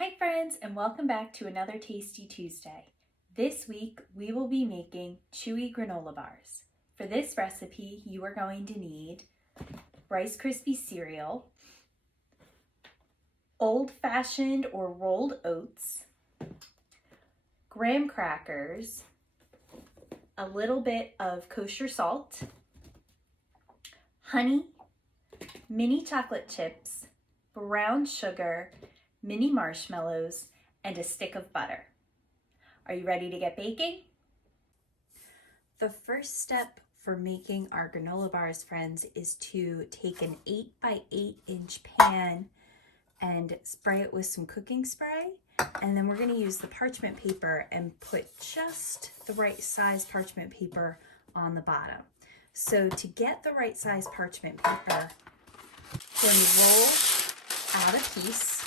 Hi friends, and welcome back to another Tasty Tuesday. This week we will be making chewy granola bars. For this recipe you are going to need Rice Krispie cereal, old-fashioned or rolled oats, graham crackers, a little bit of kosher salt, honey, mini chocolate chips, brown sugar, mini marshmallows, and a stick of butter. Are you ready to get baking? The first step for making our granola bars, friends, is to take an 8 by 8 inch pan and spray it with some cooking spray. And then we're going to use the parchment paper and put just the right size parchment paper on the bottom. So to get the right size parchment paper, then roll out a piece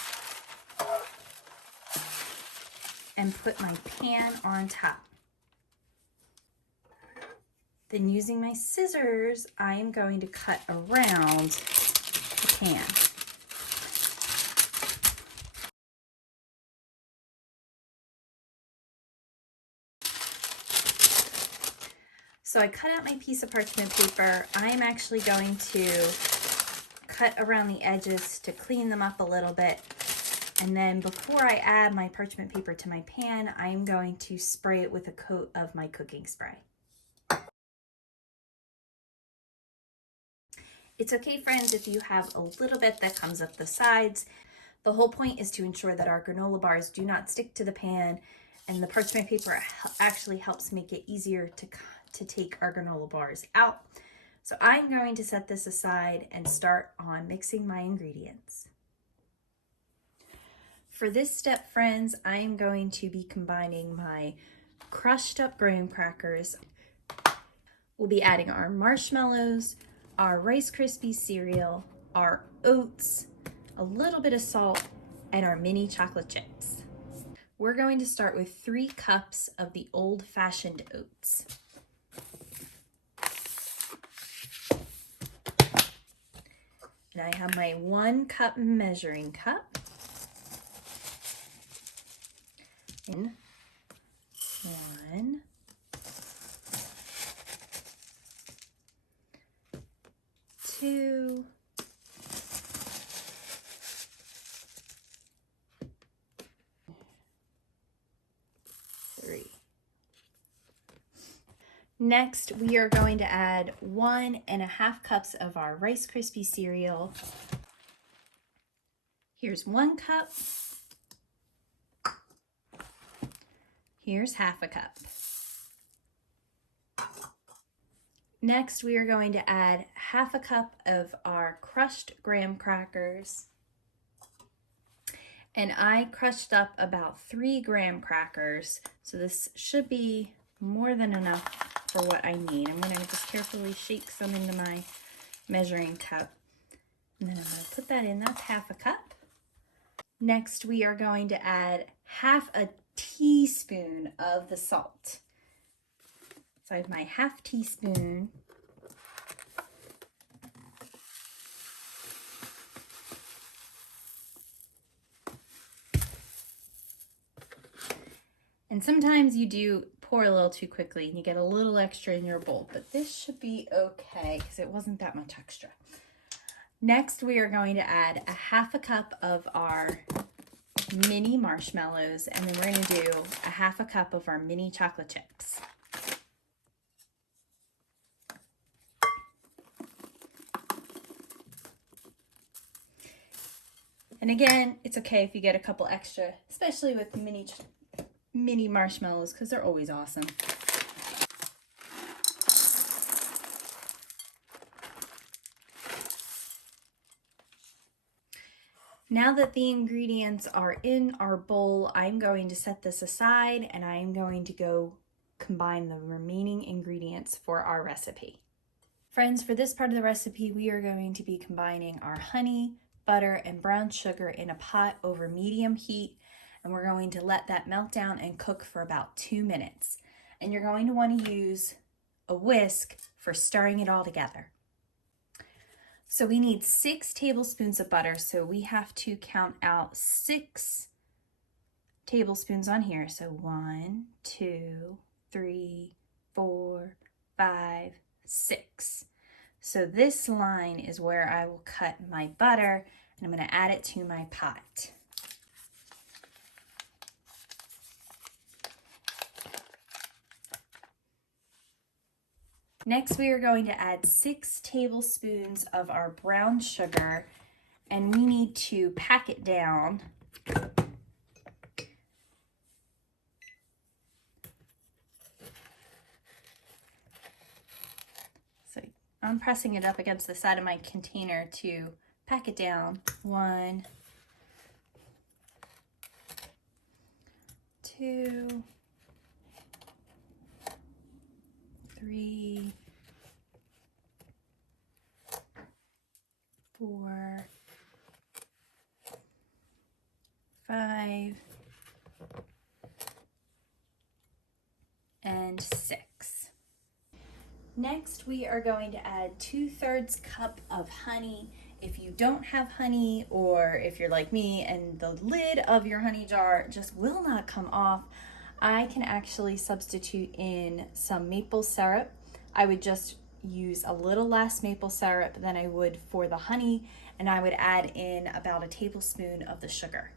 and put my pan on top. Then using my scissors, I am going to cut around the pan. So I cut out my piece of parchment paper. I'm actually going to cut around the edges to clean them up a little bit. And then before I add my parchment paper to my pan, I'm going to spray it with a coat of my cooking spray. It's okay, friends, if you have a little bit that comes up the sides. The whole point is to ensure that our granola bars do not stick to the pan, and the parchment paper actually helps make it easier to take our granola bars out. So I'm going to set this aside and start on mixing my ingredients. For this step, friends, I am going to be combining my crushed up graham crackers. We'll be adding our marshmallows, our Rice Krispie cereal, our oats, a little bit of salt, and our mini chocolate chips. We're going to start with 3 cups of the old-fashioned oats. And I have my 1 cup measuring cup. In 1, 2, 3. Next, we are going to add 1.5 cups of our Rice Krispie cereal. Here's 1 cup. Here's half a cup. Next, we are going to add half a cup of our crushed graham crackers. And I crushed up about 3 graham crackers, so this should be more than enough for what I need. I'm going to just carefully shake some into my measuring cup. And then I'm going to put that in. That's half a cup. Next, we are going to add half a teaspoon of the salt. So I have my half teaspoon. And sometimes you do pour a little too quickly and you get a little extra in your bowl, but this should be okay because it wasn't that much extra. Next, we are going to add a half a cup of our mini marshmallows, and then we're going to do a half a cup of our mini chocolate chips. And again, it's okay if you get a couple extra, especially with mini marshmallows, because they're always awesome. Now that the ingredients are in our bowl, I'm going to set this aside and I'm going to go combine the remaining ingredients for our recipe. Friends, for this part of the recipe, we are going to be combining our honey, butter, and brown sugar in a pot over medium heat, and we're going to let that melt down and cook for about 2 minutes. And you're going to want to use a whisk for stirring it all together. So we need 6 tablespoons of butter, so we have to count out 6 tablespoons on here. So 1, 2, 3, 4, 5, 6. So this line is where I will cut my butter, and I'm going to add it to my pot. Next, we are going to add 6 tablespoons of our brown sugar, and we need to pack it down. So I'm pressing it up against the side of my container to pack it down. 1, 2, 3, 4, 5, and 6. Next, we are going to add 2/3 cup of honey. If you don't have honey, or if you're like me and the lid of your honey jar just will not come off, I can actually substitute in some maple syrup. I would just use a little less maple syrup than I would for the honey, and I would add in about a tablespoon of the sugar.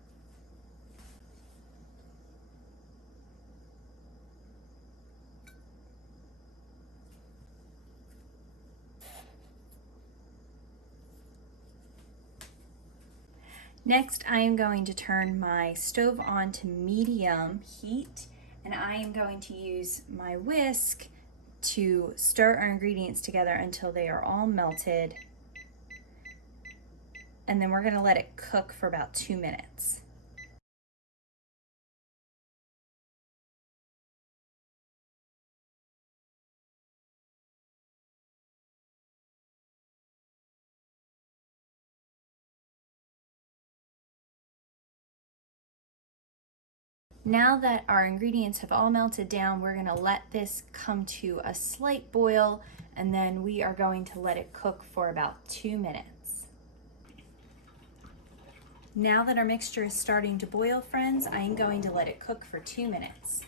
Next, I am going to turn my stove on to medium heat, and I am going to use my whisk to stir our ingredients together until they are all melted. And then we're going to let it cook for about 2 minutes. Now that our ingredients have all melted down, we're going to let this come to a slight boil, and then we are going to let it cook for about 2 minutes. Now that our mixture is starting to boil, friends, I am going to let it cook for 2 minutes.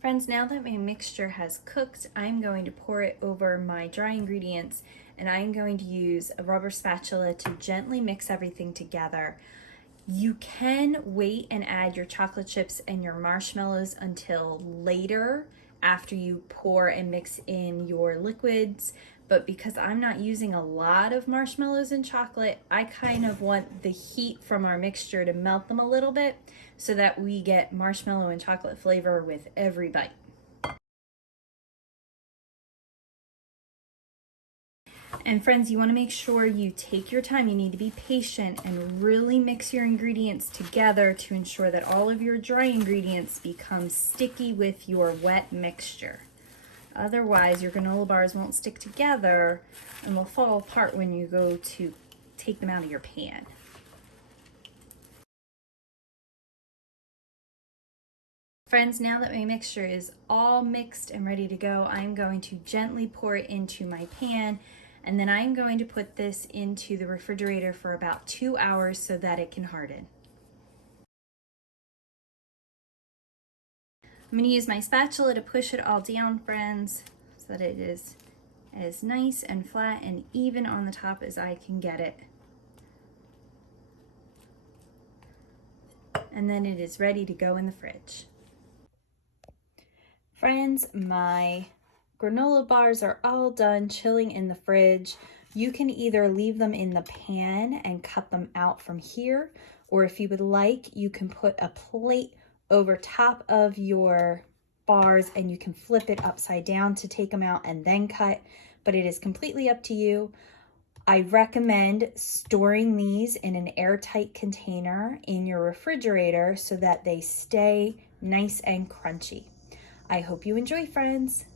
Friends, now that my mixture has cooked, I'm going to pour it over my dry ingredients, and I'm going to use a rubber spatula to gently mix everything together. You can wait and add your chocolate chips and your marshmallows until later after you pour and mix in your liquids, but because I'm not using a lot of marshmallows and chocolate, I kind of want the heat from our mixture to melt them a little bit so that we get marshmallow and chocolate flavor with every bite. And friends, you want to make sure you take your time. You need to be patient and really mix your ingredients together to ensure that all of your dry ingredients become sticky with your wet mixture. Otherwise, your granola bars won't stick together and will fall apart when you go to take them out of your pan. Friends, now that my mixture is all mixed and ready to go, I'm going to gently pour it into my pan, and then I'm going to put this into the refrigerator for about 2 hours so that it can harden. I'm going to use my spatula to push it all down, friends, so that it is as nice and flat and even on the top as I can get it. And then it is ready to go in the fridge. Friends, my granola bars are all done chilling in the fridge. You can either leave them in the pan and cut them out from here, or if you would like, you can put a plate over top of your bars and you can flip it upside down to take them out and then cut, but it is completely up to you. I recommend storing these in an airtight container in your refrigerator so that they stay nice and crunchy. I hope you enjoy, friends.